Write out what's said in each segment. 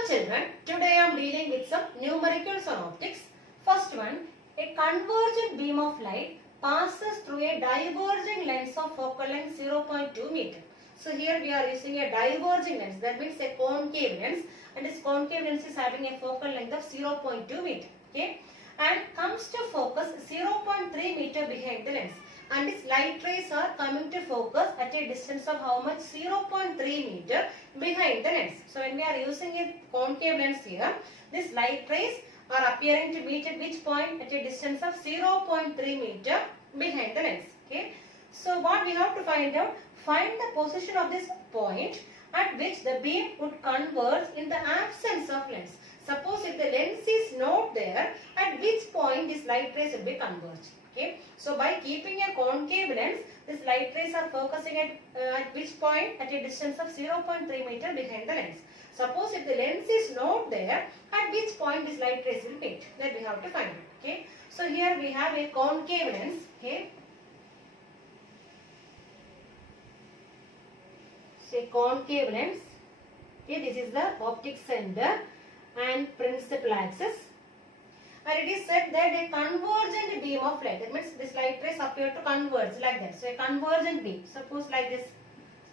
Hello children, today I am dealing with some numericals on optics. First one, a convergent beam of light passes through a diverging lens of focal length 0.2 meter. So here we are using a diverging lens, that means a concave lens, and this concave lens is having a focal length of 0.2 meter. Okay, and comes to focus 0.3 meter behind the lens. And its light rays are coming to focus at a distance of how much? 0.3 meter behind the lens. So when we are using a concave lens here, this light rays are appearing to meet at which point? At a distance of 0.3 meter behind the lens. Okay. So what we have to find out? Find the position of this point at which the beam would converge in the absence of lens. Suppose if the lens is not there, at which point this light rays will be converged. Okay, so by keeping a concave lens, this light rays are focusing at which point? At a distance of 0.3 meter behind the lens. Suppose if the lens is not there, at which point this light rays will meet? That we have to find it. Okay, so here we have a concave lens. Okay, so a concave lens. Okay, this is the optic center and principal axis. And it is said that a convergent beam of light, that means this light rays appear to converge like that. So a convergent beam, suppose like this,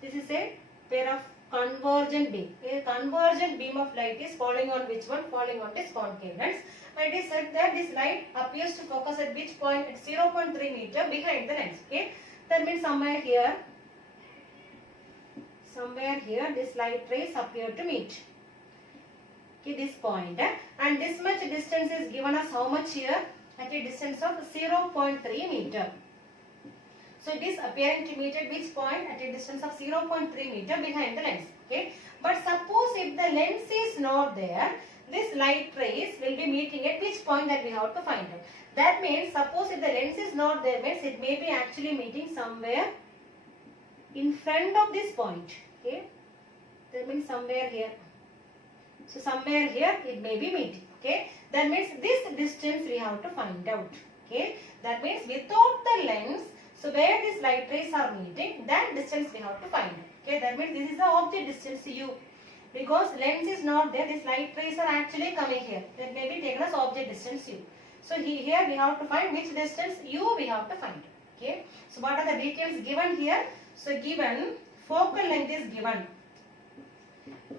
this is a pair of convergent beam. A convergent beam of light is falling on which one? Falling on this concave lens. And it is said that this light appears to focus at which point? At 0.3 meter behind the lens. Okay, that means somewhere here this light rays appear to meet. This point, and this much distance is given us how much here? At a distance of 0.3 meter. So it is appearing to meet at which point? At a distance of 0.3 meter behind the lens. Okay, but suppose if the lens is not there, this light rays will be meeting at which point? That we have to find out. That means suppose if the lens is not there, means it may be actually meeting somewhere in front of this point. Okay, that means somewhere here. So somewhere here it may be meeting. Okay, that means this distance we have to find out. Okay, that means without the lens, so where these light rays are meeting, that distance we have to find out. Okay, that means this is the object distance u. Because lens is not there, these light rays are actually coming here. That may be taken as object distance u. So here we have to find which distance u we have to find. Okay, so what are the details given here? So given focal length is given.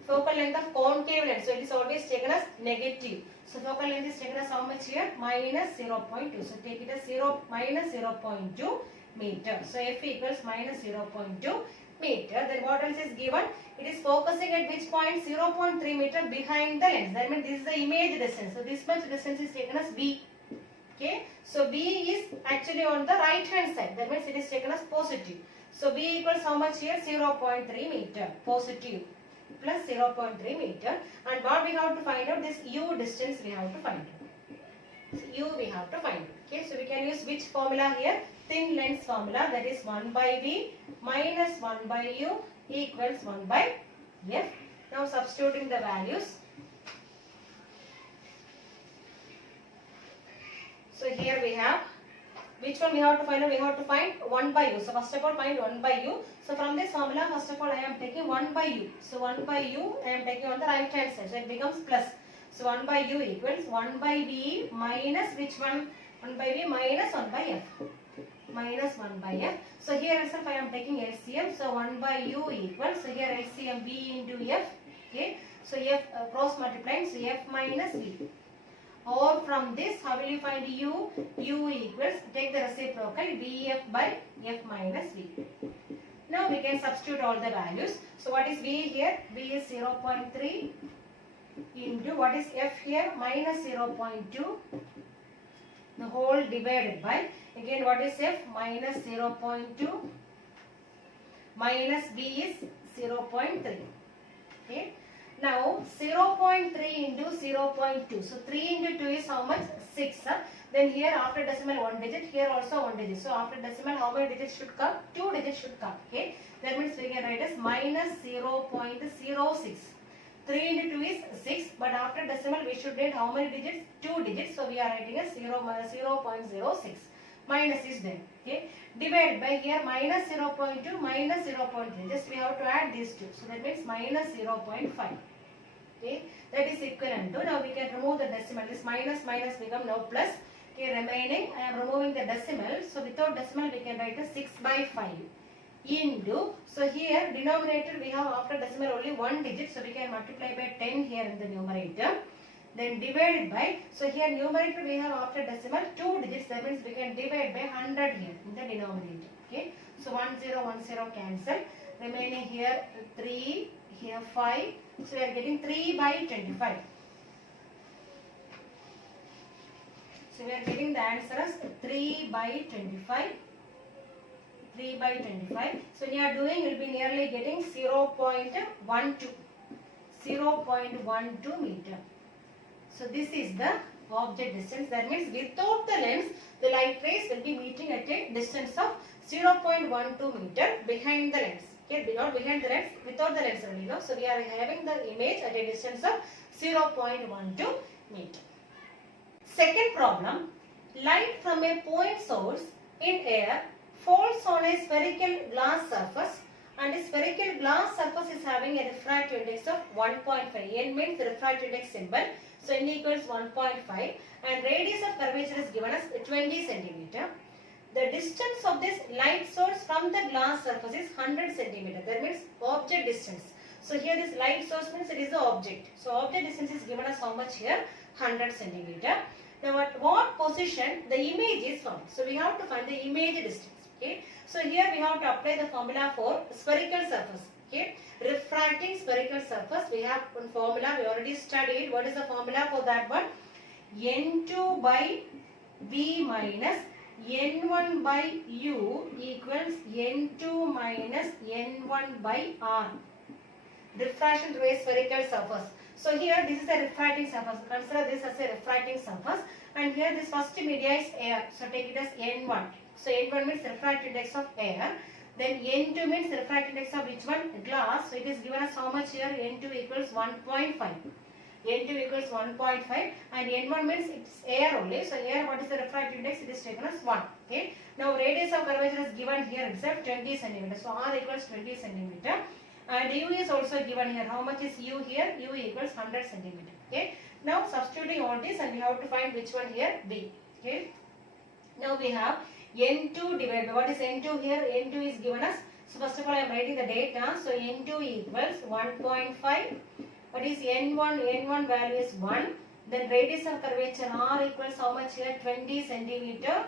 Focal length of concave lens, so it is always taken as negative. So focal length is taken as how much here? Minus 0.2. So take it as minus 0.2 meter. So f equals minus 0.2 meter. Then what else is given? It is focusing at which point? 0.3 meter behind the lens. That means this is the image distance. So this much distance is taken as b. Okay, so b is actually on the right hand side. That means it is taken as positive. So b equals how much here? 0.3 meter. Positive plus 0.3 meter, and what we have to find out? This u distance we have to find out. So u we have to find out. Okay, so we can use which formula here? Thin lens formula, that is 1 by v minus 1 by u equals 1 by f. Now substituting the values. So here we have, which one we have to find out? We have to find 1 by u. So first of all find 1 by u. So from this formula, first of all I am taking 1 by u. So 1 by u I am taking on the right hand side. So it becomes plus. So 1 by u equals 1 by v minus which one? 1 by v minus 1 by f. Minus 1 by f. So here itself I am taking LCM. So 1 by u equals, so here LCM v into f. Okay. So f cross multiplying. So f minus v. Or from this, how will you find u? U equals, take the reciprocal, vf by f minus v. Now we can substitute all the values. So what is v here? V is 0.3 into what is f here? Minus 0.2. The whole divided by, again what is f? Minus 0.2. Minus v is 0.3. Okay. Now 0.3 into 0.2. So 3 into 2 is how much? 6. Then here after decimal 1 digit, here also 1 digit. So after decimal how many digits should come? 2 digits should come. Okay. That means we can write as minus 0.06. 3 into 2 is 6. But after decimal we should write how many digits? 2 digits. So we are writing as 0.06. Minus is there. Okay. Divided by here minus 0.2 minus 0.3. Just we have to add these two. So that means minus 0.5. Okay, that is equivalent to, now we can remove the decimal, this minus minus become now plus. Okay, remaining, I am removing the decimal, so without decimal we can write as 6 by 5 into, so here denominator we have after decimal only one digit, so we can multiply by 10 here in the numerator, then divided by, so here numerator we have after decimal 2 digits, that means we can divide by 100 here in the denominator. Okay, so 1010 cancel, remaining here 3, here 5, so we are getting 3 by 25. So we are getting the answer as 3 by 25. 3 by 25. So when you are doing, you will be nearly getting 0.12. 0.12 meter. So this is the object distance. That means without the lens, the light rays will be meeting at a distance of 0.12 meter behind the lens. Okay, not behind the lens, without the lens only. No? So we are having the image at a distance of 0.12 meter. Second problem, light from a point source in air falls on a spherical glass surface, and the spherical glass surface is having a refractive index of 1.5. N means the refractive index symbol. So N equals 1.5 and radius of curvature is given as 20 centimeter. The distance of this light source from the glass surface is 100 centimeter. That means object distance. So here this light source means it is the object. So object distance is given as how much here? 100 centimeter. Now at what position the image is found? So we have to find the image distance. Okay. So here we have to apply the formula for spherical surface. Okay. Refracting spherical surface. We have one formula we already studied. What is the formula for that one? N2 by V minus N1 by U equals N2 minus N1 by R. Refraction through a spherical surface. So here this is a refracting surface. Consider this as a refracting surface. And here this first media is air. So take it as N1. So N1 means refractive index of air. Then N2 means refractive index of which one? Glass. So it is given as how much here? N2 equals 1.5. N2 equals 1.5 and N1 means it's air only. So air, what is the refractive index? It is taken as 1. Okay. Now radius of curvature is given here itself 20 centimeter. So R equals 20 centimeter. And U is also given here. How much is U here? U equals 100 centimeter. Okay. Now substituting all this and we have to find which one here? B. Okay. Now we have N2 divided by, what is N2 here? N2 is given as, so first of all I am writing the data. So N2 equals 1.5. What is N1? N1 value is 1. Then radius of curvature R equals how much here? 20 centimeter.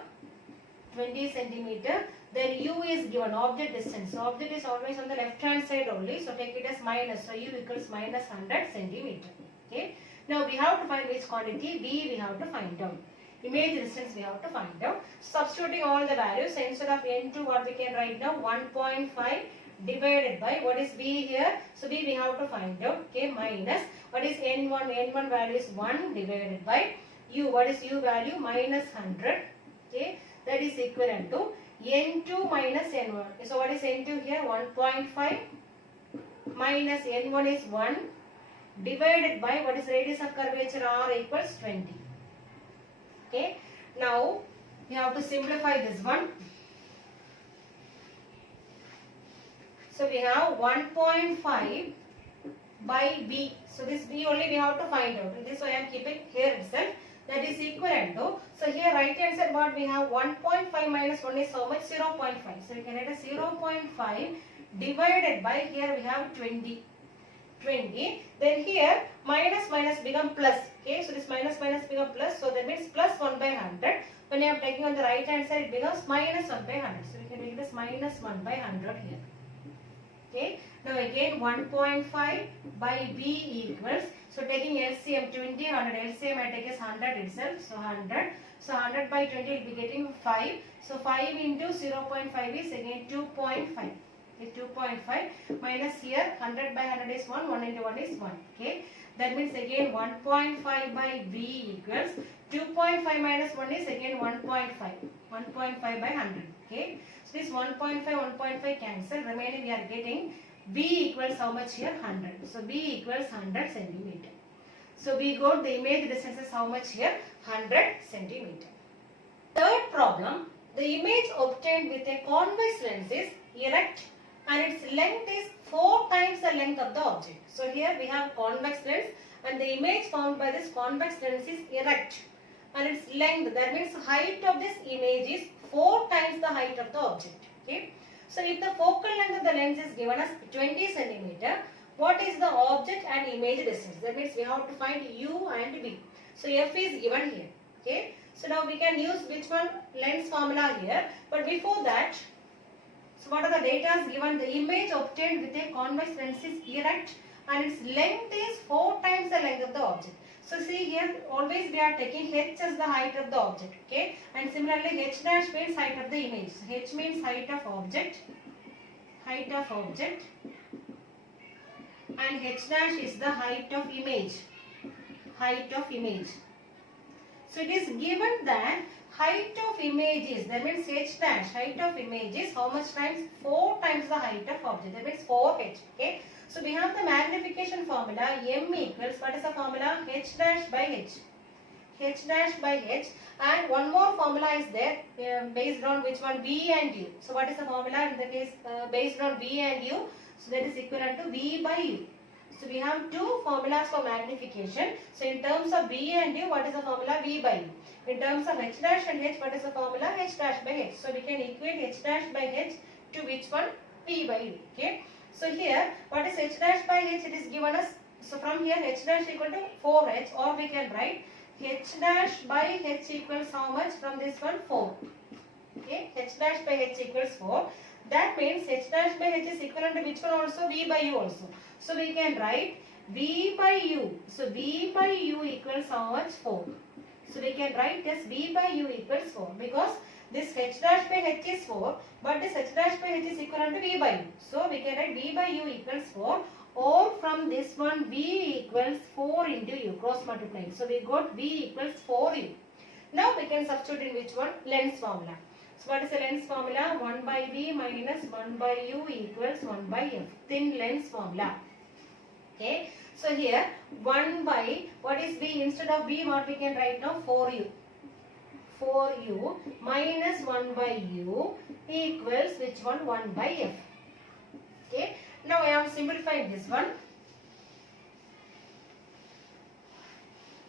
20 centimeter. Then U is given, object distance. So object is always on the left hand side only. So take it as minus. So U equals minus 100 centimeter. Okay. Now we have to find which quantity? V we have to find out. Image distance we have to find out. Substituting all the values. So instead of N2 what we can write now? 1.5 divided by, what is B here? So B we have to find out. Okay, minus, what is N1? N1 value is 1 divided by U. What is U value? Minus 100. Okay, that is equivalent to N2 minus N1. So what is N2 here? 1.5 minus N1 is 1 divided by, what is radius of curvature? R equals 20. Okay, now we have to simplify this one. So we have 1.5 by B. So this B only we have to find out. And this I am keeping here itself. That is equivalent to. So here right hand side what we have? 1.5 minus 1 is how much? 0.5. So we can write a 0.5 divided by, here we have 20. 20. Then here minus minus become plus. Okay. So this minus minus become plus. So that means plus 1 by 100. When you are taking on the right hand side it becomes minus 1 by 100. So we can make this minus 1 by 100 here. Okay. Now again 1.5 by B equals, so taking LCM 20, 100, LCM I take as 100 itself, so 100. So 100 by 20 will be getting 5. So 5 into 0.5 is again 2.5. Okay, 2.5 minus here 100 by 100 is 1, 1 into 1 is 1. Okay. That means again 1.5 by B equals 2.5 minus 1 is again 1.5. 1.5 by 100. Okay. So this 1.5, 1.5 cancel. Remaining we are getting B equals how much here? 100. So B equals 100 centimeter. So we got the image distance is how much here? 100 centimeter. Third problem. The image obtained with a convex lens is erect and its length is 4 times the length of the object. So here we have convex lens and the image formed by this convex lens is erect and its length, that means height of this image is 4 times the height of the object. Okay. So if the focal length of the lens is given as 20 centimeter, what is the object and image distance? That means we have to find U and V. So F is given here. Okay. So now we can use which one? Lens formula here. But before that, so what are the data given? The image obtained with a convex lens is erect and its length is 4 times the length of the object. So see here, always we are taking H as the height of the object. Okay. And similarly H dash means height of the image. H means height of object. Height of object. And H dash is the height of image. Height of image. So it is given that height of image is, that means H dash, height of image is how much times? 4 times the height of object. That means 4H. Okay. So we have the magnification formula M equals, what is the formula? H dash by H. H dash by H, and one more formula is there based on which one? V and U. So what is the formula in the case based on V and U? So that is equivalent to V by U. So we have two formulas for magnification. So in terms of V and U, what is the formula? V by U. In terms of H dash and H, what is the formula? H dash by H. So we can equate H dash by H to which one? V by U. Okay. So here, what is H dash by H? It is given us, so from here H dash equal to 4H, or we can write H dash by H equals how much? From this one? 4. Okay, H dash by H equals 4. That means H dash by H is equivalent to which one also? V by U also. So we can write V by U. So V by U equals how much? 4. So we can write this V by U equals 4 because this H dash by H is 4, but this H dash by H is equivalent to V by U. So we can write V by U equals 4, or from this one V equals 4 into U, cross multiplying. So we got V equals 4U. Now we can substitute in which one? Lens formula. So what is the lens formula? 1 by V minus 1 by U equals 1 by F. Thin lens formula. Okay. So here 1 by, what is V? Instead of V, what we can write now? 4U. 4U minus 1 by U equals which one? 1 by F. Okay. Now I am simplifying this one.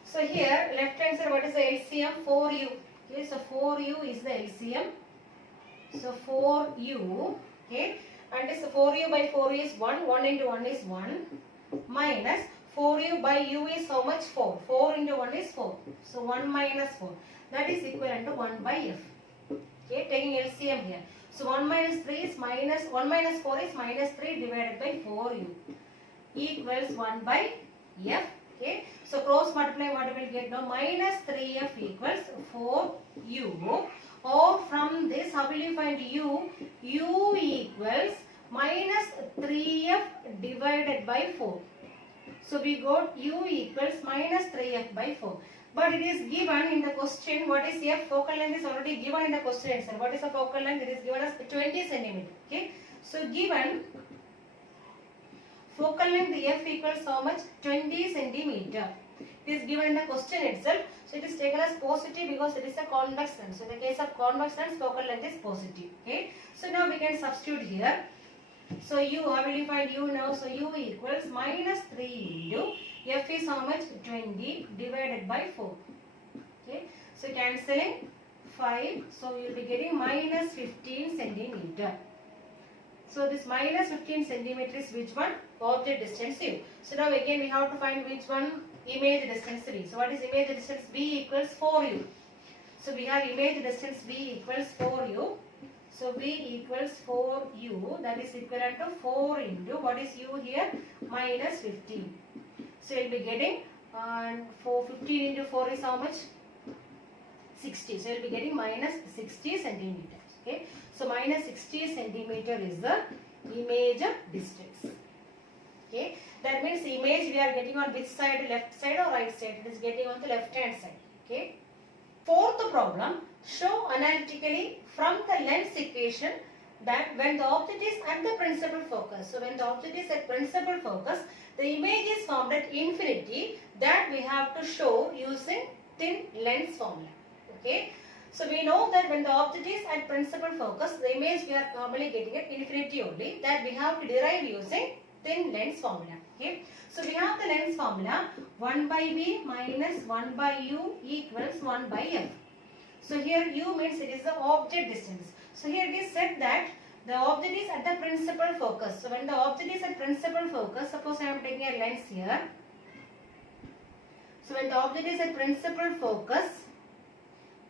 So here left hand side, what is the LCM? 4U. Okay. So 4U is the LCM. So 4U. Okay. And this 4U by 4U is 1. 1 into 1 is 1. Minus 4U by U is how much? 4. 4 into 1 is 4. So 1 minus 4. That is equivalent to 1 by F. Okay, taking LCM here. So 1 minus 3 is minus, 1 minus 4 is minus 3 divided by 4U equals 1 by F. Okay, so cross multiply, what we will get now? Minus 3F equals 4U. Or from this, how will you find U? U equals minus 3F divided by 4. So we got U equals minus 3F by 4. But it is given in the question, what is F? Focal length is already given in the question answer. What is the focal length? It is given as 20 centimeter. Okay. So given focal length F equals how much? 20 centimeter. It is given in the question itself. So it is taken as positive because it is a convex lens. So in the case of convex lens, focal length is positive. Okay. So now we can substitute here. So U, how will you find U now? So U equals minus 3 into F is how much? 20 divided by 4. Okay. So cancelling 5. So we will be getting minus 15 centimeter. So this minus 15 centimeter is which one? Object distance U. So now again we have to find which one? Image distance V. So what is image distance? V equals 4U. So we have image distance V equals 4U. So V equals 4U, that is equivalent to 4 into, what is U here? Minus 15. So you will be getting 15 into 4 is how much? 60. So you will be getting minus 60 centimeters. Okay. So minus 60 centimeter is the image distance. Okay. That means image we are getting on which side? Left side or right side? It is getting on the left hand side. Okay. Fourth problem, show analytically from the lens equation that when the object is at the principal focus, so when the object is at principal focus, the image is formed at infinity, that we have to show using thin lens formula. Okay. So we know that when the object is at principal focus, the image we are normally getting at infinity only. That we have to derive using thin lens formula. Okay. So we have the lens formula 1 by v minus 1 by u equals 1 by f. So here u means it is the object distance. So here it is said that the object is at the principal focus. So when the object is at principal focus, suppose I am taking a lens here. So when the object is at principal focus,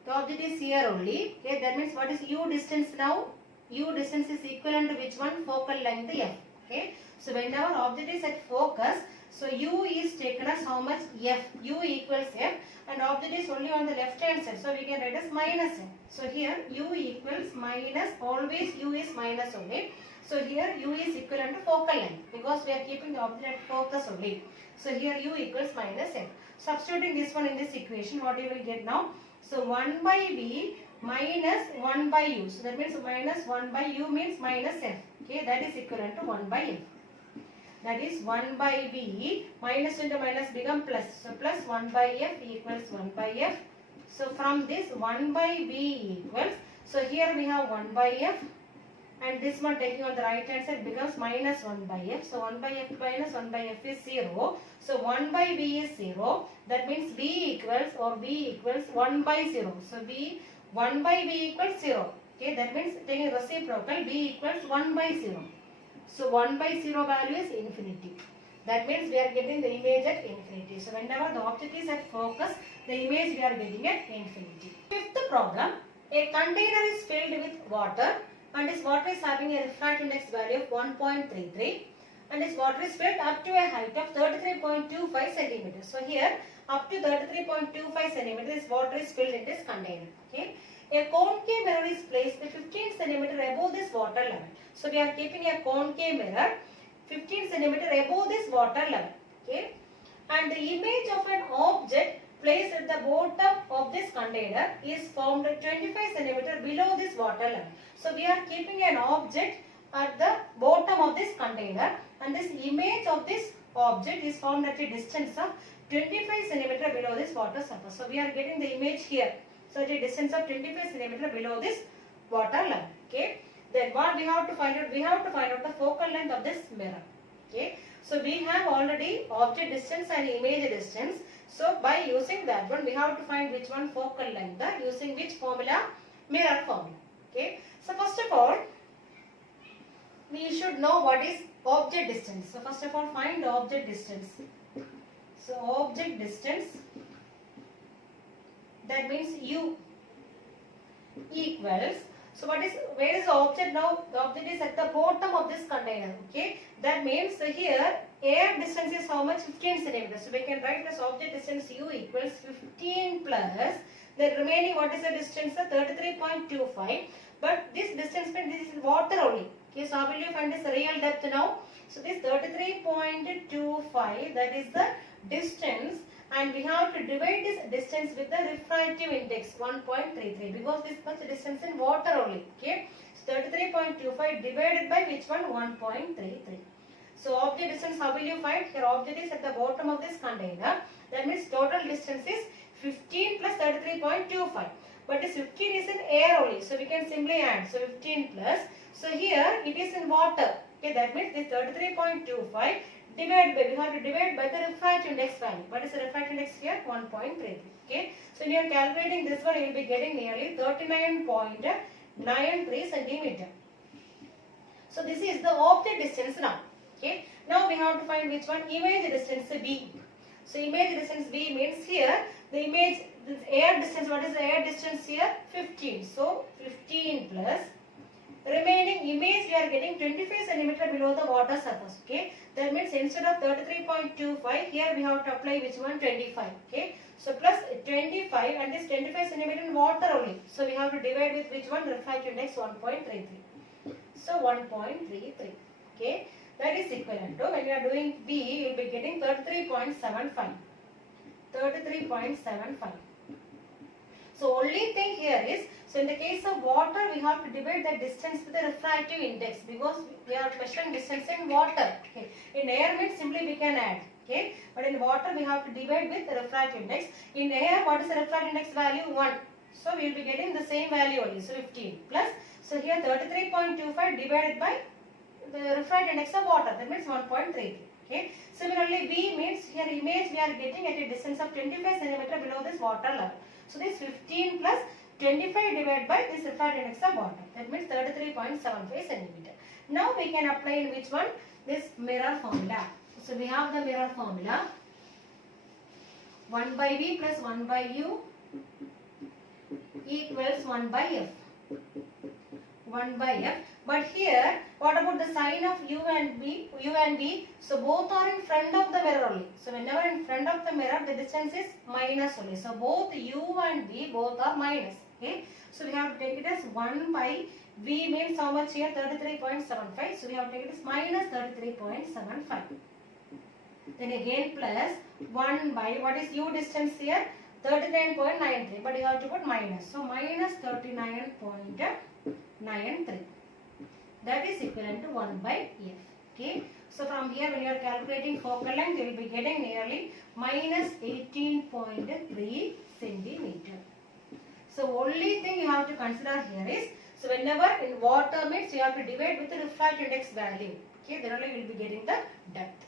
the object is here only. Okay, that means what is u distance now? U distance is equivalent to which one? Focal length f. Okay. So when our object is at focus, so u is taken as how much? F. U equals f, and object is only on the left hand side. So we can write as minus f. So here u equals minus, always u is minus only. So here u is equivalent to focal length because we are keeping the object at focus only. So here u equals minus f. Substituting this one in this equation, what you will get now? So 1 by v minus 1 by u. So that means minus 1 by u means minus f. Okay, that is equivalent to 1 by f. That is 1 by v minus into minus become plus. So plus 1 by f equals 1 by f. So from this 1 by v equals, so here we have 1 by f, and this one taking on the right hand side becomes minus 1 by f. So 1 by f minus 1 by f is 0. So 1 by v is 0. That means v equals, or v equals 1 by 0. So 1 by v equals 0. Okay, that means taking reciprocal, v equals 1 by 0. So 1 by 0 value is infinity. That means we are getting the image at infinity. So whenever the object is at focus, the image we are getting at infinity. Fifth problem, a container is filled with water and this water is having a refractive index value of 1.33 and this water is filled up to a height of 33.25 centimeters. So here up to 33.25 centimeters, this water is filled in this container. Okay. A concave mirror is placed 15 centimeters above this water level. So we are keeping a concave mirror 15 centimeters above this water level. Okay. And the image of an object placed at the bottom of this container is formed 25 centimeters below this water level. So we are keeping an object at the bottom of this container and this image of this object is formed at a distance of 25 centimeters below this water surface. So we are getting the image here. So at a distance of 25 centimeters below this water level. Okay. Then what we have to find out? We have to find out the focal length of this mirror. Okay. So we have already object distance and image distance. So by using that one, we have to find which one focal length. Using which formula? Mirror formula. Okay. So first of all, we should know what is object distance. So first of all, find the object distance. So object distance, that means u equals, so what is, where is the object now? The object is at the bottom of this container. Okay, that means here air distance is how much? 15 centimeters. So we can write this object distance u equals 15 plus the remaining, what is the distance? 33.25. But this distance means this is water only. Okay, so how will you find this real depth now? So this 33.25, that is the distance, and we have to divide this distance with the refractive index 1.33 because this much distance in water only. Okay, so 33.25 divided by which one? 1.33. So object distance, how will you find? Here object is at the bottom of this container. That means total distance is 15 plus 33.25. But this 15 is in air only. So we can simply add. So 15 plus. So here it is in water. Okay, that means this 33.25 divided by, we have to divide by the refractive index value. What is the refractive index here? 1.33. Okay. So when you are calculating this one, you will be getting nearly 39.93 centimeter. So this is the object distance now. Okay. Now we have to find which one? Image distance B. So image distance B means here the image, this air distance, what is the air distance here? 15. So 15 plus remaining image we are getting 25 centimeter below the water surface. Okay. That means instead of 33.25 here we have to apply which one? 25. Okay. So plus 25 and this 25 centimeter in water only. So we have to divide with which one? Refractive index 1.33. So 1.33. Okay. That is equivalent to, when you are doing B, you will be getting 33.75. 33.75. So only thing here is, so in the case of water, we have to divide the distance with the refractive index because we are measuring distance in water. Okay. In air means simply we can add. Okay. But in water we have to divide with the refractive index. In air, what is the refractive index value? 1. So we will be getting the same value only. So 15 plus. So here 33.25 divided by the refractive index of water. That means 1.33. Okay. Similarly, B means here image we are getting at a distance of 25 centimeter below this water level. So this 15 plus 25 divided by this refractive index of water. That means 33.75 centimeter. Now we can apply in which one? This mirror formula. So we have the mirror formula. 1 by V plus 1 by U equals 1 by F. 1 by F. But here, what about the sign of U and B? U and B. So both are in front of the mirror only. So whenever in front of the mirror, the distance is minus only. So both U and B both are minus. Okay. So we have to take it as 1 by V means how much here? 33.75. So we have to take it as minus 33.75. Then again plus 1 by, what is U distance here? 39.93. But you have to put minus. So minus 39.93. That is equivalent to 1 by F. Okay. So from here when you are calculating focal length, you will be getting nearly minus 18.3 centimeter. So only thing you have to consider here is, so whenever in water means you have to divide with the refractive index value. Okay. Then only you will be getting the depth.